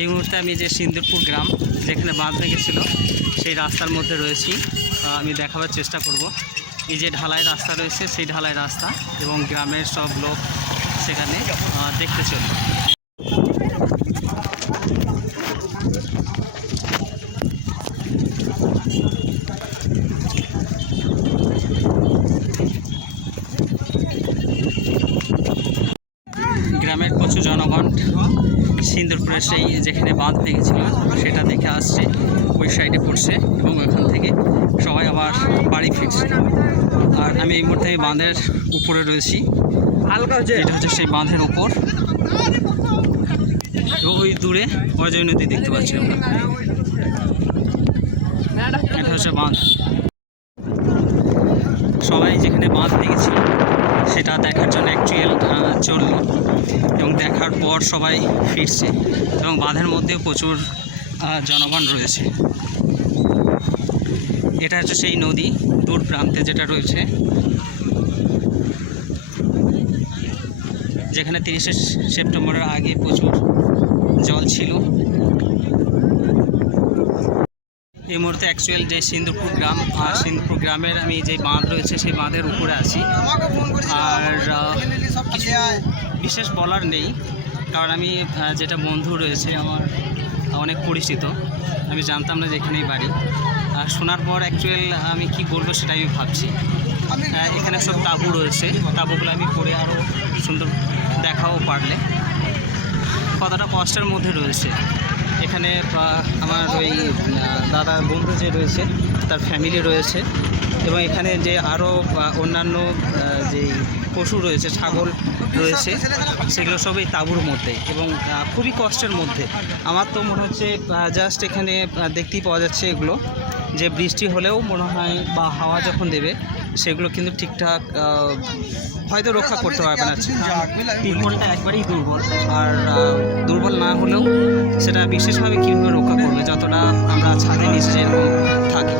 এই মুহূর্তে আমি যে সিন্দুরপুর গ্রাম যেখানে বাঁধ ভেঙেছিল সেই রাস্তার মধ্যে রয়েছি। আমি দেখাবার চেষ্টা করব। এই যে ঢালাই রাস্তা রয়েছে সেই ঢালাই রাস্তা এবং গ্রামের সব লোক সেখানে দেখতে চলল। গ্রামের প্রচুর জনগণ সিন্দুরপুরের সেই যেখানে বাঁধ ভেঙেছিল সেটা দেখে আসছে, ওই সাইডে পড়ছে এবং ওইখান থেকে সবাই আবার বাড়ি ফিরছে। আর আমি এই মুহূর্তে বাঁধের উপরে রয়েছি, এটা হচ্ছে সেই বাঁধের উপর। ওই দূরে অজয় নদী দেখতে পাচ্ছি আমরা, এটা হচ্ছে বাঁধ। সবাই যেখানে বাঁধ ভেঙেছিল সেটা দেখার জন্য অ্যাকচুয়াল চলল এবং দেখার পর সবাই ফিরছে এবং বাঁধের মধ্যেও প্রচুর জনগণ রয়েছে। এটা হচ্ছে সেই নদী দূর প্রান্তে যেটা রয়েছে, যেখানে 30শে সেপ্টেম্বরের আগে প্রচুর জল ছিল। এই মুহূর্তে অ্যাকচুয়াল যে সিন্দুরপুর গ্রাম, সিন্দুরপুর গ্রামের আমি যে বাঁধ রয়েছে সেই বাঁধের উপরে আছি। আর কিছু বিশেষ বলার নেই, কারণ আমি যেটা বন্ধু রয়েছে আমার অনেক পরিচিত, আমি জানতাম না যে এখানেই বাড়ি। আর শোনার পর অ্যাকচুয়াল আমি কি বলবো সেটা আমি ভাবছি। এখানে সব তাঁবু রয়েছে, তাঁবুগুলো আমি পরে আরও সুন্দর দেখাও পারলে। কতটা কষ্টের মধ্যে রয়েছে এখানে। আমার ওই দাদা বন্ধু যে রয়েছে তার ফ্যামিলি রয়েছে এবং এখানে যে আরও অন্যান্য যে পশু রয়েছে, ছাগল রয়েছে, সেগুলো সবই তাঁবুর মধ্যে এবং খুবই কষ্টের মধ্যে। আমার তো মনে হচ্ছে জাস্ট এখানে দেখতেই পাওয়া যাচ্ছে এগুলো যে বৃষ্টি হলেও মনে হয় বা হাওয়া যখন দেবে সেগুলো কিন্তু ঠিকঠাক হয়তো রক্ষা করতে পারবে না। তিরপলটা একবারেই দুর্বল, আর দুর্বল না হলেও সেটা বিশেষভাবে কীভাবে রক্ষা করবে যতটা আমরা ছাদের নিচে যেরকম থাকি।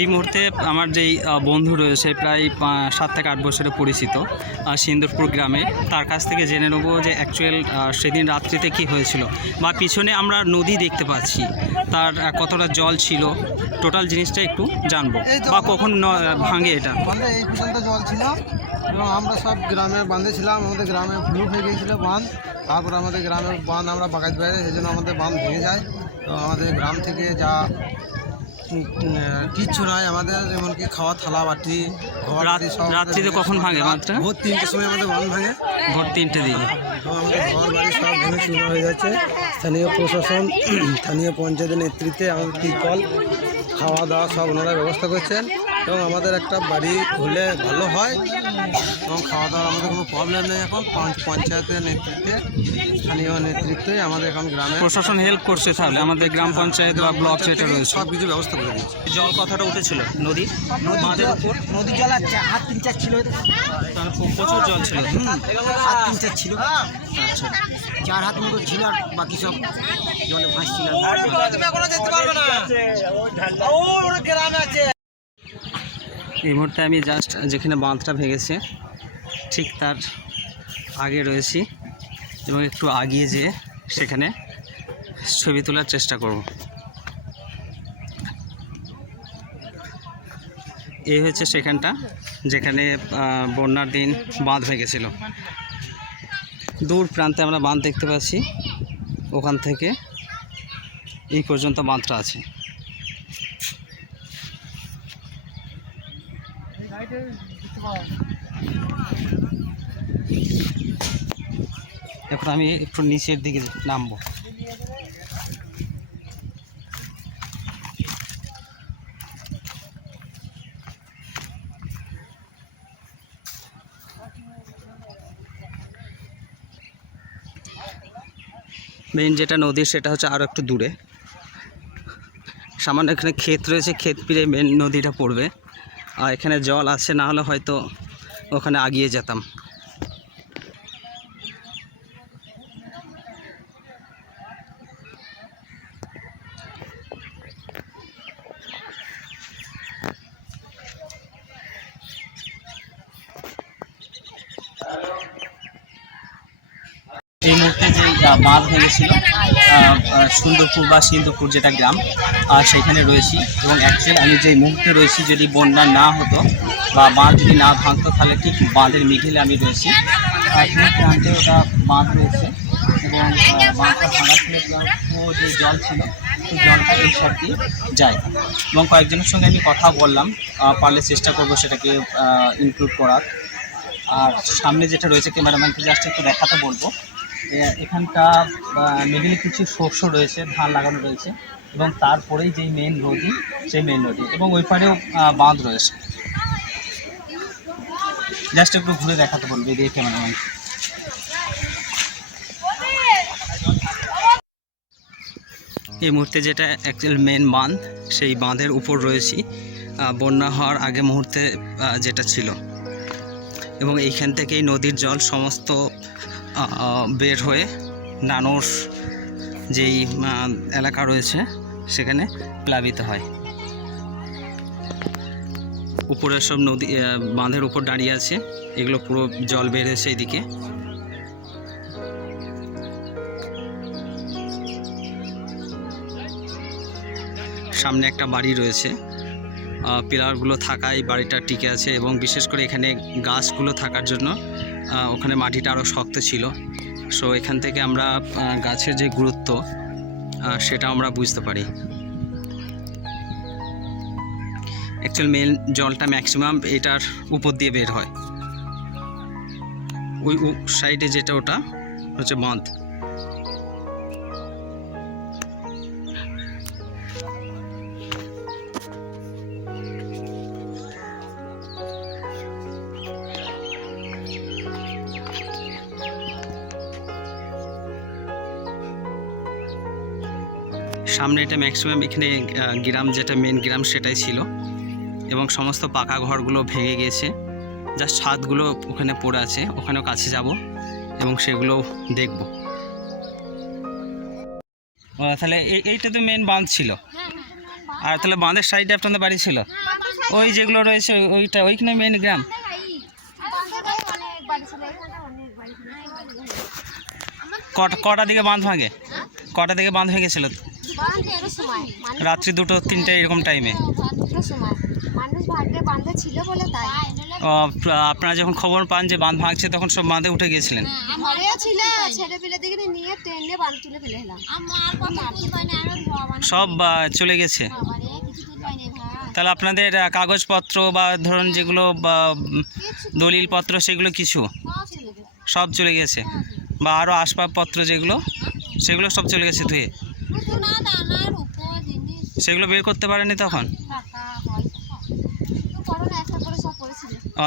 এই মুহূর্তে আমার যেই বন্ধু রয়েছে প্রায় 7 থেকে 8 বছরের পরিচিত সিন্দুরপুর গ্রামে, তার কাছ থেকে জেনে নেব যে অ্যাকচুয়াল সেদিন রাত্রিতে কি হয়েছিল বা পিছনে আমরা নদী দেখতে পাচ্ছি তার কতটা জল ছিল, টোটাল জিনিসটা একটু জানবো। বা কখন ভাঙে এটা? এই পর্যন্ত জল ছিল এবং আমরা সব গ্রামে বাঁধে ছিলাম, আমাদের গ্রামে ব্লক হয়ে গিয়েছিল বাঁধ। তারপর আমাদের গ্রামের বাঁধ আমরা বাগাইতে পারি, সেই জন্য আমাদের বাঁধ ভেঙে যায়। তো আমাদের গ্রাম থেকে যা কিচ্ছু নয় আমাদের, এমনকি খাওয়া থালা বাটি রাত্রিতে কখন ভাঙে বাঁধটা? ভোর 3টের সময় আমাদের বাঁধ ভাঙে, ভোর 3টে দিকে। তো আমাদের ঘর বাড়ি সব ভেঙে চুরমার হয়ে যাচ্ছে। স্থানীয় প্রশাসন, স্থানীয় পঞ্চায়েতের নেতৃত্বে আমাদের টিকল খাওয়া দাওয়া সব ওনারা ব্যবস্থা করছেন এবং আমাদের একটা বাড়ি হলে ভালো হয় এবং খাওয়া দাওয়ার আমাদের কোনো প্রবলেম নেই। এখন পঞ্চায়েতের নেতৃত্বে, স্থানীয় নেতৃত্বে আমাদের এখন গ্রামে প্রশাসন হেল্প করছে, তাহলে আমাদের গ্রাম পঞ্চায়েত বা ব্লক যেটা রয়েছে সব কিছু ব্যবস্থা করে দিচ্ছে। জল কথাটা উঠেছিল নদীর বাঁধের উপর, নদী জল হাত 3-4 ছিল, প্রচুর জল ছিল, হাত 3-4 ছিল। আচ্ছা, 4 হাত মতো ছিল আর বাকি সব জলে ভাসছিল। এই মুহূর্তে আমি জাস্ট যেখানে বাঁধটা ভেঙেছে ঠিক তার আগে রয়েছি এবং একটু আগিয়ে যেয়ে সেখানে ছবি তোলার চেষ্টা করব। এই হচ্ছে সেখানটা যেখানে বন্যার দিন বাঁধ ভেঙেছিল। দূর প্রান্তে আমরা বাঁধ দেখতে পাচ্ছি, ওখান থেকে এই পর্যন্ত বাঁধটা আছে। এখন আমি একটু নিচের দিকে নামবো। মেইন যেটা নদী সেটা হচ্ছে আরও একটু দূরে, সামান্য এখানে ক্ষেত রয়েছে, ক্ষেত পেরিয়ে মেন নদীটা পড়বে। আর এখানে জল আছে, না হলে হয়তো ওখানে আগিয়ে যেতাম। এই মুহূর্তে যে বাঁধ ভেঙেছিল সুন্দরপুর বা সিন্ধুপুর যেটা গ্রাম, সেখানে রয়েছি। এবং অ্যাকচুয়ালি আমি যে মুহূর্তে রয়েছি, যদি বন্যা না হতো বা বাঁধ যদি না ভাঙতো, তাহলে ঠিক বাঁধের মিডিলে আমি রয়েছি। প্রান্তে ওটা বাঁধ রয়েছে এবং বাঁধটা ভাঙা ছিল, যে জল ছিল সেই জলটা এই সাইড দিয়ে যায়। এবং কয়েকজনের সঙ্গে আমি কথা বললাম, পারলে চেষ্টা করবো সেটাকে ইনক্লুড করার। আর সামনে যেটা রয়েছে, ক্যামেরাম্যানকে জাস্ট একটু দেখাতে বলবো। এখানটা মিডিলে কিছু শস্য রয়েছে, ধান লাগানো রয়েছে, এবং তারপরেই যেই মেন নদী, সেই মেন নদী, এবং ওই পারেও বাঁধ রয়েছে। জাস্ট একটু ঘুরে দেখাতে বলবো এদিকে ক্যামেরাম্যান। এই মুহূর্তে যেটা অ্যাকচুয়াল মেন বাঁধ, সেই বাঁধের উপর রয়েছি, বন্যা হওয়ার আগে মুহূর্তে যেটা ছিল। এবং এইখান থেকেই নদীর জল সমস্ত বের হয়ে নানোর যেই এলাকা রয়েছে সেখানে প্লাবিত হয়। উপরে সব নদী বাঁধের উপর দাঁড়িয়ে আছে, এগুলো পুরো জল বের হয়েছে এদিকে। সামনে একটা বাড়ি রয়েছে, পিলারগুলো থাকায় বাড়িটা টিকে আছে, এবং বিশেষ করে এখানে গাছগুলো থাকার জন্য ওখানে মাটিটা আরও শক্ত ছিল। সো এখান থেকে আমরা গাছের যে গুরুত্ব সেটা আমরা বুঝতে পারি। অ্যাকচুয়াল মেন জলটা ম্যাক্সিমাম এটার উপর দিয়ে বের হয়। ওই সাইডে যেটা, ওটা হচ্ছে বাঁধ। সামনে এটা ম্যাক্সিমাম এখানে গ্রাম, যেটা মেন গ্রাম সেটাই ছিল, এবং সমস্ত পাকা ঘরগুলো ভেঙে গিয়েছে। জাস্ট ছাদগুলো ওখানে পড়ে আছে, ওখানেও কাছে যাব এবং সেগুলো দেখব। তাহলে এইটা তো মেন বাঁধ ছিল। আর তাহলে বাঁধের সাইডে আপনাদের বাড়ি ছিল, ওই যেগুলো রয়েছে ওইখানে মেন গ্রাম। কটা দিকে বাঁধ ভাঙে? কটা দিকে বাঁধ ভেঙে গেছিল? রাত্রি 2টো 3টে এরকম টাইমে। আপনারা যখন খবর পান যে বাঁধ ভাঙছে, তখন সব বাঁধে উঠে গিয়েছিলেন? সব চলে গেছে। তাহলে আপনাদের কাগজপত্র বা ধরুন যেগুলো দলিলপত্র, সেগুলো কিছু সব চলে গেছে? বা আরও আসবাবপত্র যেগুলো, সেগুলো সব চলে গেছে ধুয়ে? সেগুলো বের করতে পারেনি তখন?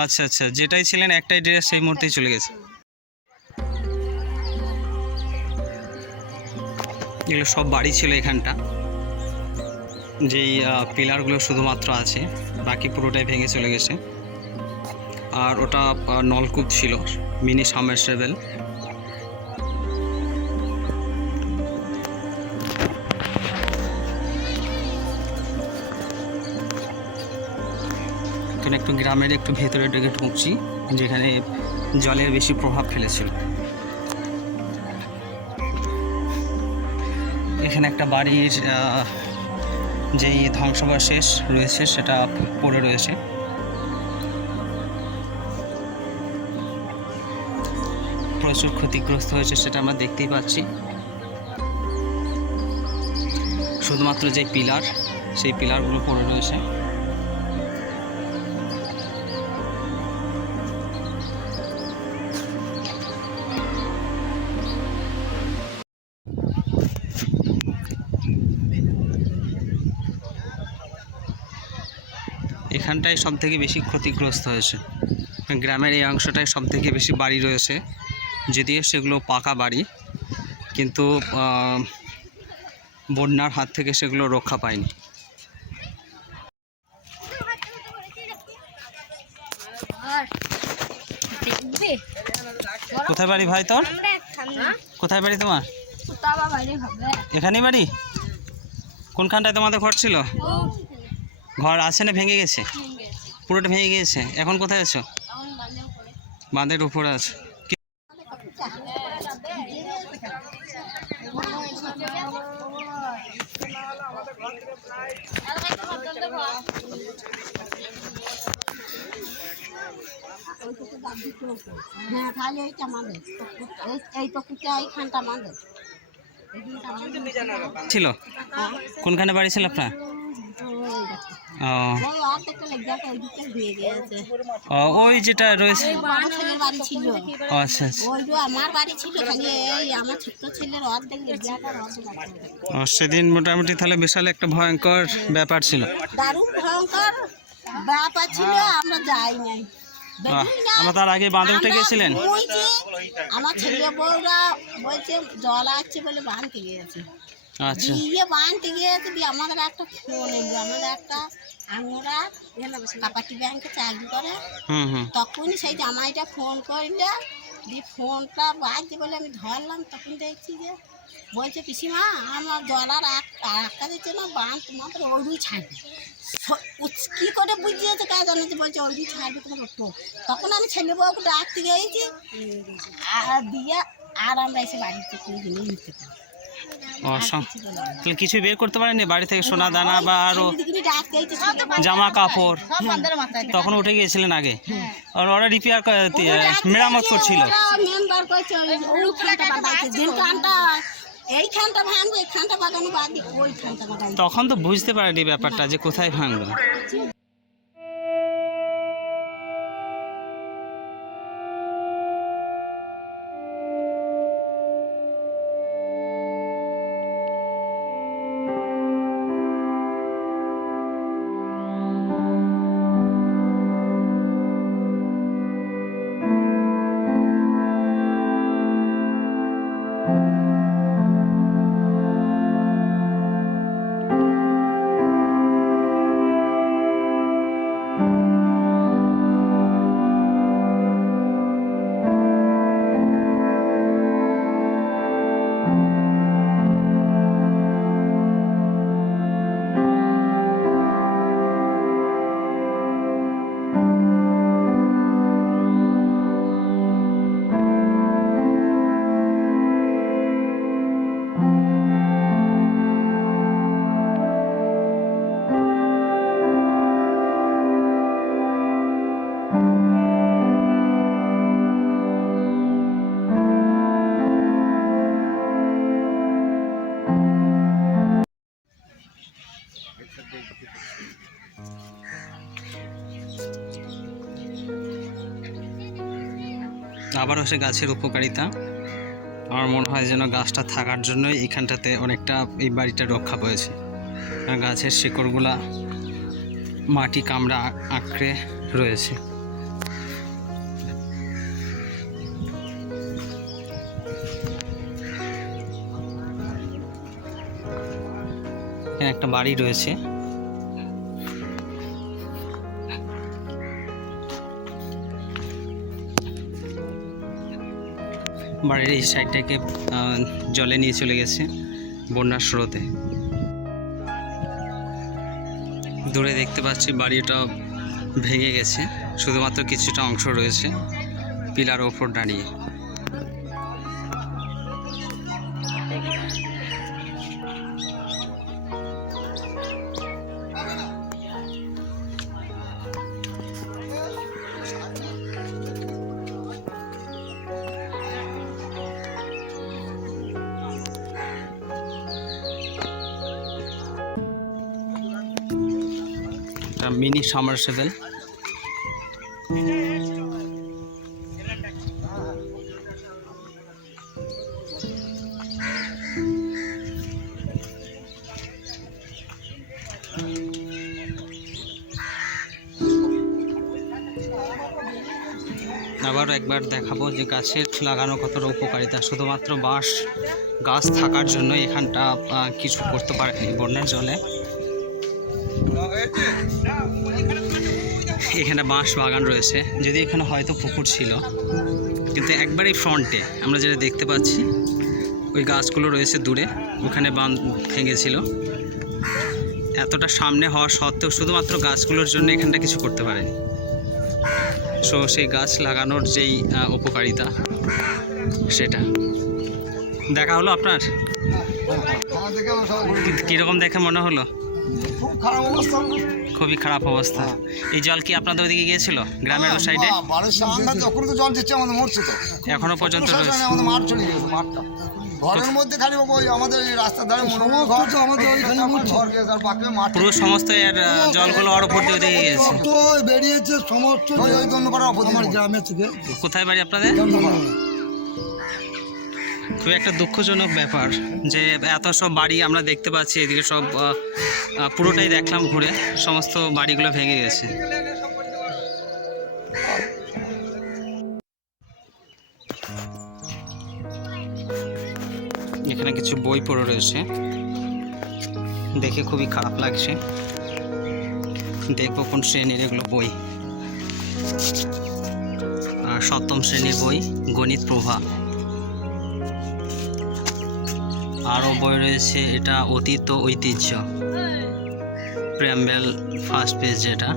আচ্ছা আচ্ছা, যেটাই ছিলেন একটাই ড্রেস, সেই মুহূর্তেই চলে গেছে। এগুলো সব বাড়ি ছিল এখানটা, যেই পিলারগুলো শুধুমাত্র আছে, বাকি পুরোটাই ভেঙে চলে গেছে। আর ওটা নলকূপ ছিল, মিনি সাবমার্সিবল। এখানে একটু গ্রামের একটু ভেতরে ডেকে ঢুকছি, যেখানে জলের বেশি প্রভাব ফেলেছিল। এখানে একটা বাড়ির যেই ধ্বংসাবশেষ রয়েছে সেটা পড়ে রয়েছে, প্রচুর ক্ষতিগ্রস্ত হয়েছে সেটা আমরা দেখতেই পাচ্ছি। শুধুমাত্র যে পিলার, সেই পিলারগুলো পড়ে রয়েছে। এখানটায় সব থেকে বেশি ক্ষতিগ্রস্ত হয়েছে। গ্রামের এই অংশটায় সব থেকে বেশি বাড়ি রয়েছে, যদিও সেগুলো পাকা বাড়ি, কিন্তু বন্যার হাত থেকে সেগুলো রক্ষা পায়নি। কোথায় বাড়ি ভাই তোর? কোথায় বাড়ি তোমার? এখানেই বাড়ি? কোনখানটায় তোমাদের ঘর ছিল? ঘর আছে না ভেঙে গেছে? পুরোটা ভেঙে গিয়েছে। এখন কোথায় আছো? বাঁধের উপরে আছো। ছিল কোনখানে বাড়ি ছিল আপনার? ওই যেটা রয়েছে, আচ্ছা সেদিন মোটামুটি তাহলে বিশাল একটা ভয়ঙ্কর ব্যাপার ছিল। দারুণ ভয়ঙ্কর ব্যাপার ছিল, আমরা যাই নাই। আমরা তার আগে বাঁধে উঠে গেছিলেন। আমার ছেলে বউরা বলছে জল আসছে বলে বাঁধতে গিয়েছে। আচ্ছা, দিয়ে বাঁধতে গিয়েছে, দিয়ে আমাদের একটা ফোন এলো, আমাদের একটা আমরা কাপাটি ব্যাংকে চাকরি করে, তখনই সেই জামাইটা ফোন করলে, দিয়ে ফোনটা বাজছে বলে আমি ধরলাম। তখন দেখছি যে বলছে পিসিমা আমার জল আর আটকা দিচ্ছে না, বাঁধ তোমাদের ওইগুলো ছাড়বে। কী করে বুঝিয়েছে কাজ জানাচ্ছে, বলছে ওইগুলো ছাড়বে তোমার ওঠো। তখন আমি ছেলে বউকে ডাকতে গিয়েছি, আর দিয়ে আর আমরা এসে বাড়িতে কোনো জিনিস নিতে পারি। তাহলে কিছু বের করতে পারেনি বাড়ি থেকে? সোনা দানা বা আরো জামা কাপড় তখন উঠে গিয়েছিলেন আগে? আর ওরা রিপেয়ার মেরামত করছিল। তখন তো বুঝতে পারেনি ব্যাপারটা যে কোথায় ভাঙবে। আবারও সে গাছের উপকারিতা। আমার মনে হয় যেন গাছটা থাকার জন্যই এইখানটাতে অনেকটা এই বাড়িটা রক্ষা পেয়েছে। গাছের শিকড়গুলা মাটি কামড়া আঁকড়ে রয়েছে। এখানে একটা বাড়ি রয়েছে, বাড়ির এই সাইডটাকে জলে নিয়ে চলে গেছে বন্যার স্রোতে। দূরে দেখতে পাচ্ছি বাড়িটা ভেঙে গেছে, শুধুমাত্র কিছুটা অংশ রয়েছে পিলার ওপর দাঁড়িয়ে। একটা মিনি সাবমার্সিবল। আবার একবার দেখাবো যে গাছের লাগানো কতটা উপকারিতা। শুধুমাত্র বাঁশ গাছ থাকার জন্য এখানটা কিছু করতে পারেনি বন্যার জলে। এখানে বাঁশ বাগান রয়েছে, যদি এখানে হয়তো পুকুর ছিল, কিন্তু একবারেই ফ্রন্টে আমরা যেটা দেখতে পাচ্ছি ওই গাছগুলো রয়েছে দূরে, ওখানে বাঁধ ভেঙেছিল। এতটা সামনে হওয়া সত্ত্বেও শুধুমাত্র গাছগুলোর জন্য এখানটা কিছু করতে পারেনি। সো সেই গাছ লাগানোর যেই উপকারিতা সেটা দেখা হলো আপনার। কীরকম দেখে মনে হলো? খুবই খারাপ অবস্থা। এই জল কি আপনাদের ওদিকে গিয়েছিল গ্রামের ও সাইডে? জল দিচ্ছে আমাদের মরছে তো এখনো পর্যন্ত রয়েছে। আমাদের মাঠ চলে গেছে, মাঠটা ঘরের মধ্যে খালি ওই আমাদের এই রাস্তার ধারে ঘর তো আমাদের ওইখানে ঘর গেছে, আর বাকি মাঠ পুরো সমস্ত এর জলগুলো ওর উপর দিয়ে দিয়ে গেছে। তো বেরিয়েছে সমস্ত ওই ধন্যবাদ আমার গ্রামে থেকে। কোথায় বাড়ি আপনাদের? খুব একটা দুঃখজনক ব্যাপার যে এত সব বাড়ি আমরা দেখতে পাচ্ছি, এদিকে সব পুরোটাই দেখলাম ঘুরে, সমস্ত বাড়িগুলো ভেঙে গেছে। এখানে কিছু বই পড়ে রয়েছে, দেখে খুবই খারাপ লাগছে। দেখবো কোন শ্রেণীর এগুলো বই। সপ্তম শ্রেণীর বই, গণিত প্রভা। আরও বই রয়েছে, এটা অতীত ও ঐতিহ্য, প্রেমবেল ফার্স্ট পেজ যেটা।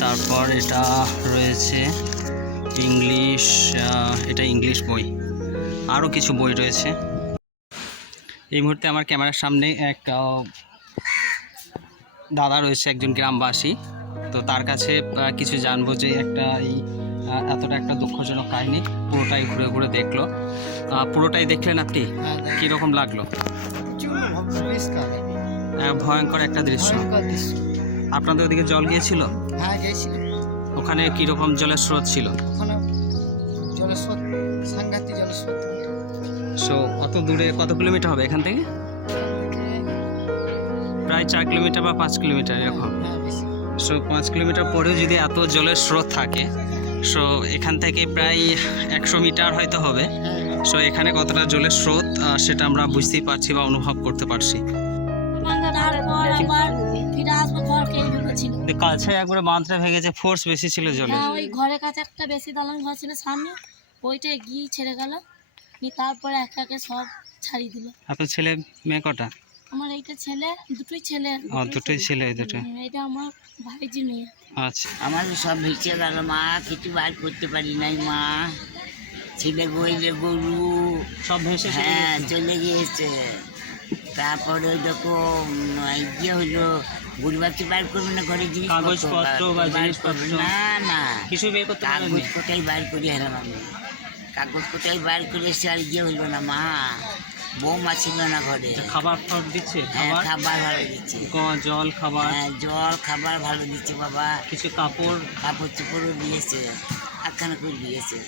তারপর এটা রয়েছে ইংলিশ, এটা ইংলিশ বই। আরও কিছু বই রয়েছে। এই মুহূর্তে আমার ক্যামেরার সামনে এক দাদা রয়েছে, একজন গ্রামবাসী। তো তার কাছে কিছু জানবো যে এই এতটা একটা দুঃখজনক কাহিনী পুরোটাই ঘুরে ঘুরে দেখলো। পুরোটাই দেখলেন আপনি, কীরকম লাগলো? ভয়ঙ্কর একটা দৃশ্য। আপনাদের ওদিকে জল গিয়েছিল? হ্যাঁ গিয়েছিল। ওখানে কীরকম জলের স্রোত ছিল? ওখানে জলের স্রোত, সাংঘাতিক জলের স্রোত। সো অত দূরে, কত কিলোমিটার হবে এখান থেকে? প্রায় 4 কিলোমিটার বা 5 কিলোমিটার এরকম। হ্যাঁ বেশি। সো 5 কিলোমিটার পরেও যদি এত জলের স্রোত থাকে, সো এখান থেকে প্রায় 100 মিটার হয়তো হবে। সো এখানে কতটা জলের স্রোত সেটা আমরা বুঝতেই পারছি বা অনুভব করতে পারছি। কাছে একবারে বাঁধটা ভেঙেছে, ফোর্স বেশি ছিল জলে। হ্যাঁ, ওই ঘরের কাছে একটা বেশি দালান ঘর ছিল সামনে, ওইটা গিয়ে ছেড়ে গেল। তারপরে একে একে সব ছাড়িয়ে দিল। আপনার ছেলে মেয়ে কটা? আমার এইটা ছেলে, দুটোই ছেলে। দুটোই ছেলে, দুটো। এটা আমার ভাইজি মেয়ে। আচ্ছা, আমাদের সব ভেসে গেল মা, কিছু বার করতে পারি নাই মা। ছেলে গইলে গরু সব ভেসে হ্যাঁ চলে গিয়েছে। তারপরে ওই দেখো ইয়ে হইলো, গরুবাচ্চা বার করবে না, ঘরে জিনিস কাগজপত্র বা জিনিসপত্র না না কিছু বের করতে পারেননি? কাগজ কোটাই বার করে হেলাম আমি, কাগজ কোটাই বার করে এসে আর ইয়ে হইলো না মা, বৌমা ছিল না ঘরে। খাবার খাবার দিচ্ছে? হ্যাঁ খাবার ভালো দিচ্ছে, জল খাবার? হ্যাঁ জল খাবার ভালো দিচ্ছে বাবা। কিছু কাপড় চোপড়ও দিয়েছে, একখানা করে দিয়েছে।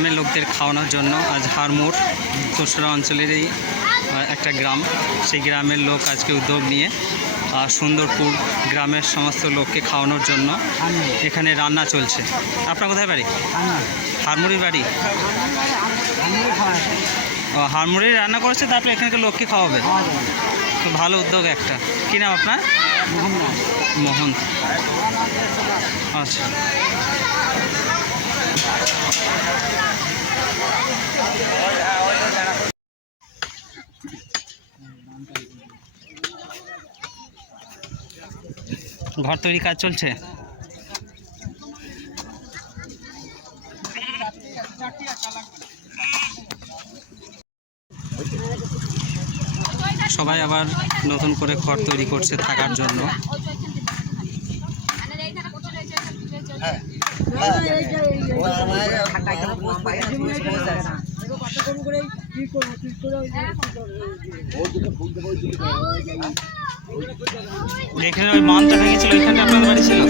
গ্রামের লোকদের খাওয়ানোর জন্য আজ হারমোড় চুঁচুড়া অঞ্চলেরই একটা গ্রাম, সেই গ্রামের লোক আজকে উদ্যোগ নিয়ে সুন্দরপুর গ্রামের সমস্ত লোককে খাওয়ানোর জন্য এখানে রান্না চলছে। আপনার কোথায় বাড়ি? হারমোড়ির বাড়ি। ও, হারমোড়ি রান্না করেছে, তারপরে এখানকার লোককে খাওয়াবে। তো ভালো উদ্যোগ একটা। কী নাম আপনার? মোহন। আচ্ছা, ঘর তৈরি কাজ চলছে। সবাই আবার নতুন করে ঘর তৈরি করছে থাকার জন্য। এখানে ওই বাঁধটা ভেঙেছিল, ওইখানটা আপনাদের বাড়ি ছিল?